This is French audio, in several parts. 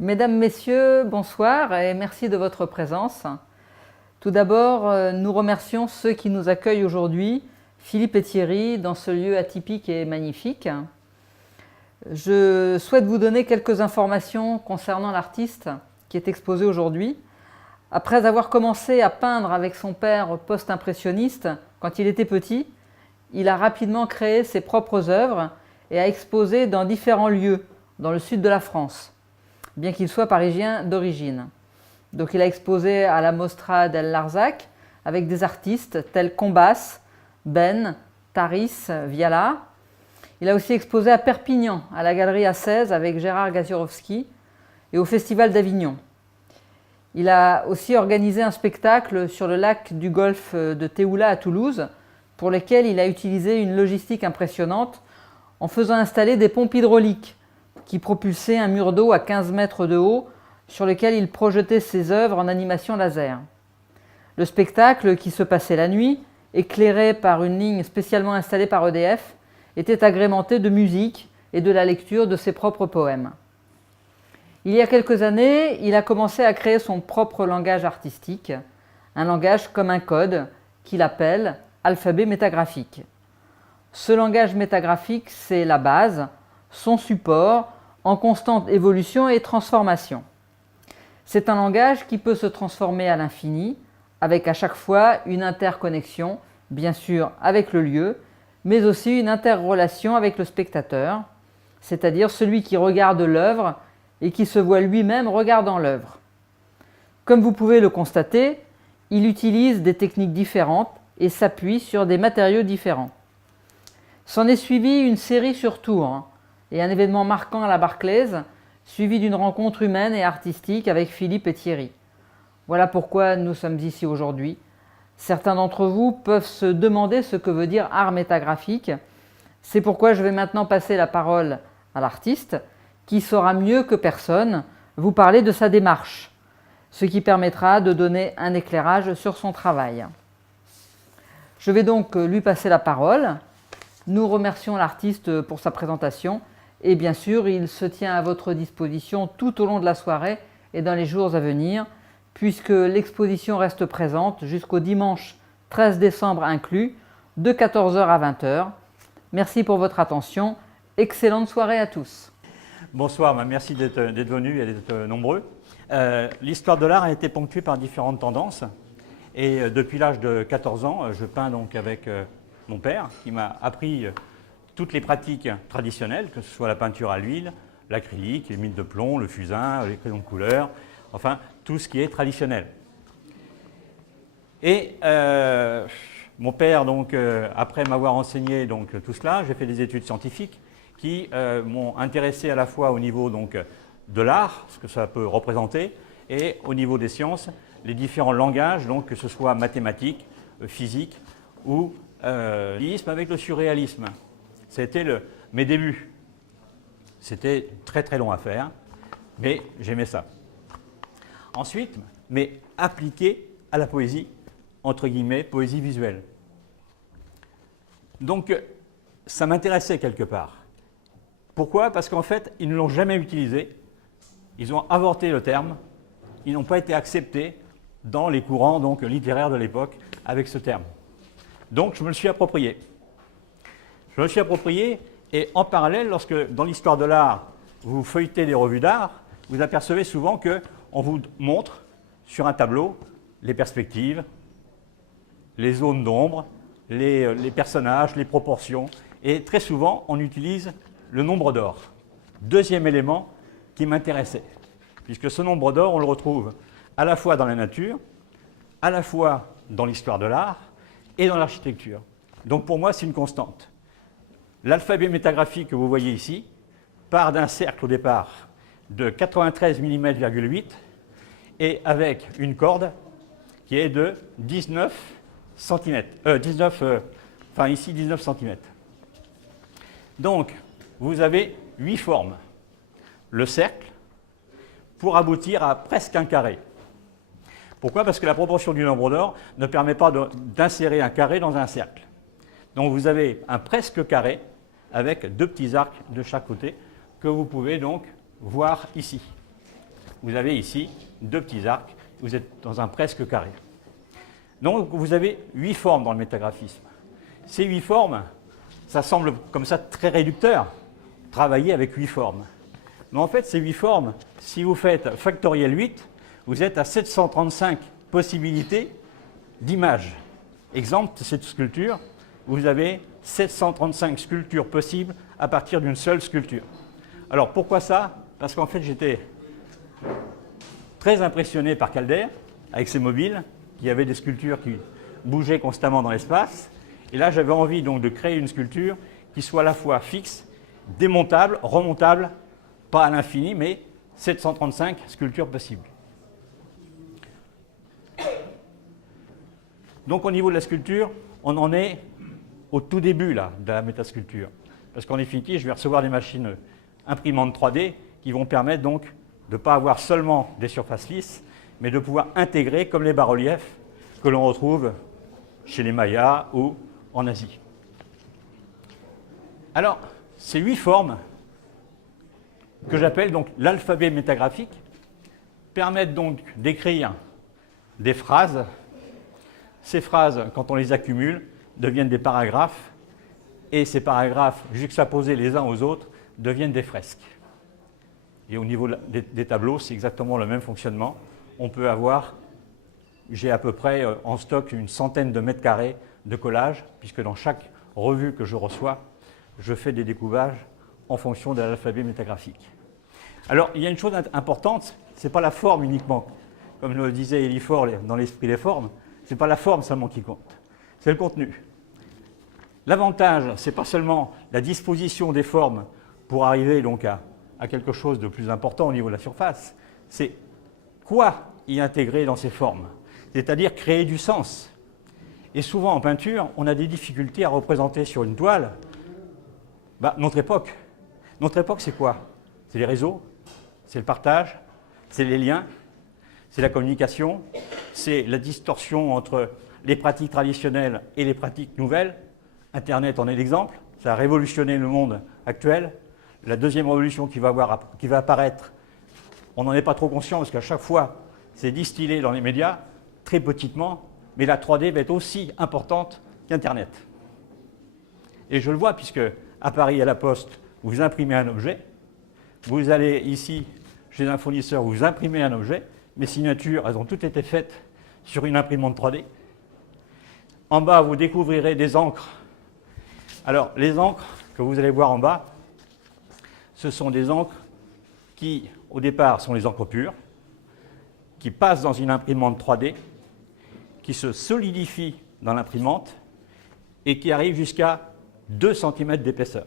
Mesdames, Messieurs, bonsoir et merci de votre présence. Tout d'abord, nous remercions ceux qui nous accueillent aujourd'hui, Philippe et Thierry, dans ce lieu atypique et magnifique. Je souhaite vous donner quelques informations concernant l'artiste qui est exposé aujourd'hui. Après avoir commencé à peindre avec son père post-impressionniste quand il était petit, il a rapidement créé ses propres œuvres et a exposé dans différents lieux, dans le sud de la France, bien qu'il soit parisien d'origine. Donc il a exposé à la Mostra del Larzac avec des artistes tels Combas, Ben, Taris, Viala. Il a aussi exposé à Perpignan, à la Galerie A16 avec Gérard Gazurowski et au Festival d'Avignon. Il a aussi organisé un spectacle sur le lac du golfe de Théoula à Toulouse, pour lequel il a utilisé une logistique impressionnante en faisant installer des pompes hydrauliques qui propulsaient un mur d'eau à 15 mètres de haut sur lequel il projetait ses œuvres en animation laser. Le spectacle, qui se passait la nuit, éclairé par une ligne spécialement installée par EDF, était agrémenté de musique et de la lecture de ses propres poèmes. Il y a quelques années, il a commencé à créer son propre langage artistique, un langage comme un code qu'il appelle alphabet métagraphique. Ce langage métagraphique, c'est la base, son support, en constante évolution et transformation. C'est un langage qui peut se transformer à l'infini, avec à chaque fois une interconnexion, bien sûr avec le lieu, mais aussi une interrelation avec le spectateur, c'est-à-dire celui qui regarde l'œuvre et qui se voit lui-même regardant l'œuvre. Comme vous pouvez le constater, il utilise des techniques différentes et s'appuie sur des matériaux différents. S'en est suivi une série sur Tours et un événement marquant à la Barclays, suivi d'une rencontre humaine et artistique avec Philippe et Thierry. Voilà pourquoi nous sommes ici aujourd'hui. Certains d'entre vous peuvent se demander ce que veut dire art métagraphique. C'est pourquoi je vais maintenant passer la parole à l'artiste, qui saura mieux que personne vous parler de sa démarche, ce qui permettra de donner un éclairage sur son travail. Je vais donc lui passer la parole. Nous remercions l'artiste pour sa présentation et bien sûr, il se tient à votre disposition tout au long de la soirée et dans les jours à venir, puisque l'exposition reste présente jusqu'au dimanche 13 décembre inclus, de 14 h à 20 h. Merci pour votre attention. Excellente soirée à tous. Bonsoir, merci d'être venus et d'être nombreux. L'histoire de l'art a été ponctuée par différentes tendances. Et depuis l'âge de 14 ans, je peins donc avec mon père, qui m'a appris toutes les pratiques traditionnelles, que ce soit la peinture à l'huile, l'acrylique, les mines de plomb, le fusain, les crayons de couleur, enfin tout ce qui est traditionnel. Et mon père, donc, après m'avoir enseigné donc, tout cela, j'ai fait des études scientifiques qui m'ont intéressé à la fois au niveau donc, de l'art, ce que ça peut représenter, et au niveau des sciences, les différents langages, donc, que ce soit mathématiques, physique ou avec le surréalisme. C'était mes débuts. C'était très très long à faire, mais j'aimais ça. Ensuite, mais appliqué à la poésie, entre guillemets, poésie visuelle. Donc, ça m'intéressait quelque part. Pourquoi? Parce qu'en fait, ils ne l'ont jamais utilisé, ils ont avorté le terme, ils n'ont pas été acceptés dans les courants donc, littéraires de l'époque avec ce terme. Donc, je me le suis approprié. Je me le suis approprié et en parallèle, lorsque dans l'histoire de l'art, vous feuilletez des revues d'art, vous apercevez souvent qu'on vous montre sur un tableau les perspectives, les zones d'ombre, les personnages, les proportions, et très souvent, on utilise le nombre d'or. Deuxième élément qui m'intéressait, puisque ce nombre d'or, on le retrouve à la fois dans la nature, à la fois dans l'histoire de l'art et dans l'architecture. Donc pour moi, c'est une constante. L'alphabet métagraphique que vous voyez ici part d'un cercle au départ de 93 mm,8 et avec une corde qui est de 19 cm. Ici 19 cm. Donc, vous avez 8 formes. Le cercle, pour aboutir à presque un carré. Pourquoi? Parce que la proportion du nombre d'or ne permet pas d'insérer un carré dans un cercle. Donc, vous avez un presque carré avec deux petits arcs de chaque côté que vous pouvez donc voir ici. vous avez ici 2 petits arcs, vous êtes dans un presque carré. Donc vous avez 8 formes dans le métagraphisme. Ces 8 formes, ça semble comme ça très réducteur, travailler avec 8 formes. Mais en fait, ces 8 formes, si vous faites factoriel 8, vous êtes à 735 possibilités d'images. Exemple de cette sculpture, vous avez 735 sculptures possibles à partir d'une seule sculpture. Alors pourquoi ça? Parce qu'en fait, j'étais très impressionné par Calder, avec ses mobiles, qui avaient des sculptures qui bougeaient constamment dans l'espace. Et là, j'avais envie donc de créer une sculpture qui soit à la fois fixe, démontable, remontable, pas à l'infini, mais 735 sculptures possibles. Donc au niveau de la sculpture, on en est au tout début là, de la métasculpture. Parce qu'en définitive, je vais recevoir des machines imprimantes 3D qui vont permettre donc de ne pas avoir seulement des surfaces lisses, mais de pouvoir intégrer comme les bas-reliefs que l'on retrouve chez les Mayas ou en Asie. Alors, ces 8 formes, que j'appelle donc l'alphabet métagraphique, permettent donc d'écrire des phrases. Ces phrases, quand on les accumule, deviennent des paragraphes, et ces paragraphes, juxtaposés les uns aux autres, deviennent des fresques. Et au niveau des tableaux, c'est exactement le même fonctionnement. On peut avoir, j'ai à peu près en stock une centaine de mètres carrés de collage, puisque dans chaque revue que je reçois, je fais des découpages en fonction de l'alphabet métagraphique. Alors, il y a une chose importante, ce n'est pas la forme uniquement. Comme le disait Élie Faure dans l'esprit des formes, ce n'est pas la forme seulement qui compte, c'est le contenu. L'avantage, ce n'est pas seulement la disposition des formes pour arriver donc à quelque chose de plus important au niveau de la surface, c'est quoi y intégrer dans ces formes, c'est-à-dire créer du sens. Et souvent en peinture, on a des difficultés à représenter sur une toile notre époque. Notre époque, c'est quoi? C'est les réseaux, c'est le partage, c'est les liens, c'est la communication, c'est la distorsion entre les pratiques traditionnelles et les pratiques nouvelles. Internet en est l'exemple, ça a révolutionné le monde actuel. La deuxième révolution qui va apparaître, on n'en est pas trop conscient parce qu'à chaque fois, c'est distillé dans les médias, très petitement, mais la 3D va être aussi importante qu'Internet. Et je le vois puisque à Paris, à la Poste, vous imprimez un objet, vous allez ici chez un fournisseur, vous imprimez un objet, mes signatures, elles ont toutes été faites sur une imprimante 3D. En bas, vous découvrirez des encres. Alors, les encres que vous allez voir en bas, ce sont des encres qui, au départ, sont les encres pures, qui passent dans une imprimante 3D, qui se solidifient dans l'imprimante et qui arrivent jusqu'à 2 cm d'épaisseur.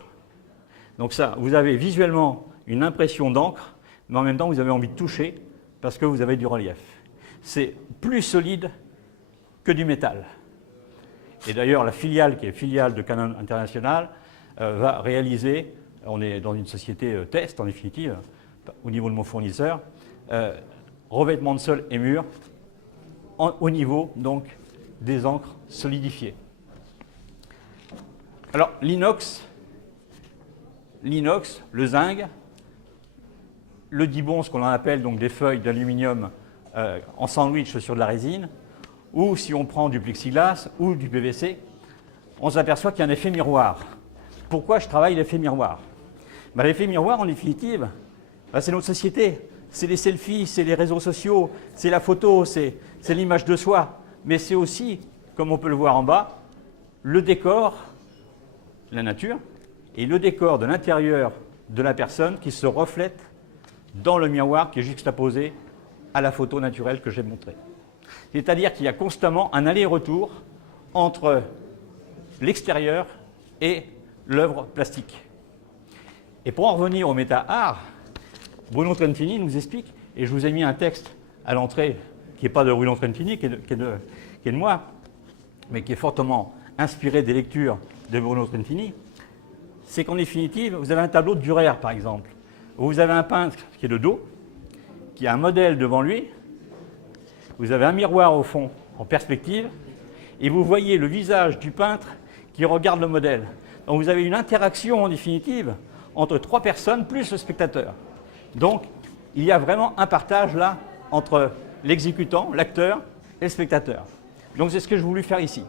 Donc ça, vous avez visuellement une impression d'encre, mais en même temps, vous avez envie de toucher parce que vous avez du relief. C'est plus solide que du métal. Et d'ailleurs, la filiale, qui est filiale de Canon International, va réaliser, on est dans une société test en définitive, au niveau de mon fournisseur, revêtement de sol et mur, au niveau donc des encres solidifiées. Alors l'inox, le zinc, le dibond, ce qu'on appelle donc des feuilles d'aluminium en sandwich sur de la résine, ou si on prend du plexiglas ou du PVC, on s'aperçoit qu'il y a un effet miroir. Pourquoi je travaille l'effet miroir? L'effet miroir, en définitive, c'est notre société. C'est les selfies, c'est les réseaux sociaux, c'est la photo, c'est l'image de soi. Mais c'est aussi, comme on peut le voir en bas, le décor, la nature, et le décor de l'intérieur de la personne qui se reflète dans le miroir qui est juxtaposé à la photo naturelle que j'ai montrée. C'est-à-dire qu'il y a constamment un aller-retour entre l'extérieur et l'œuvre plastique. Et pour en revenir au méta-art, Bruno Trentini nous explique, et je vous ai mis un texte à l'entrée qui n'est pas de Bruno Trentini, qui est de moi, mais qui est fortement inspiré des lectures de Bruno Trentini, c'est qu'en définitive, vous avez un tableau de Dürer, par exemple, où vous avez un peintre qui est de dos, qui a un modèle devant lui, vous avez un miroir au fond en perspective, et vous voyez le visage du peintre qui regarde le modèle. Donc vous avez une interaction en définitive entre 3 personnes plus le spectateur. Donc il y a vraiment un partage là entre l'exécutant, l'acteur et le spectateur. Donc c'est ce que je voulais faire ici.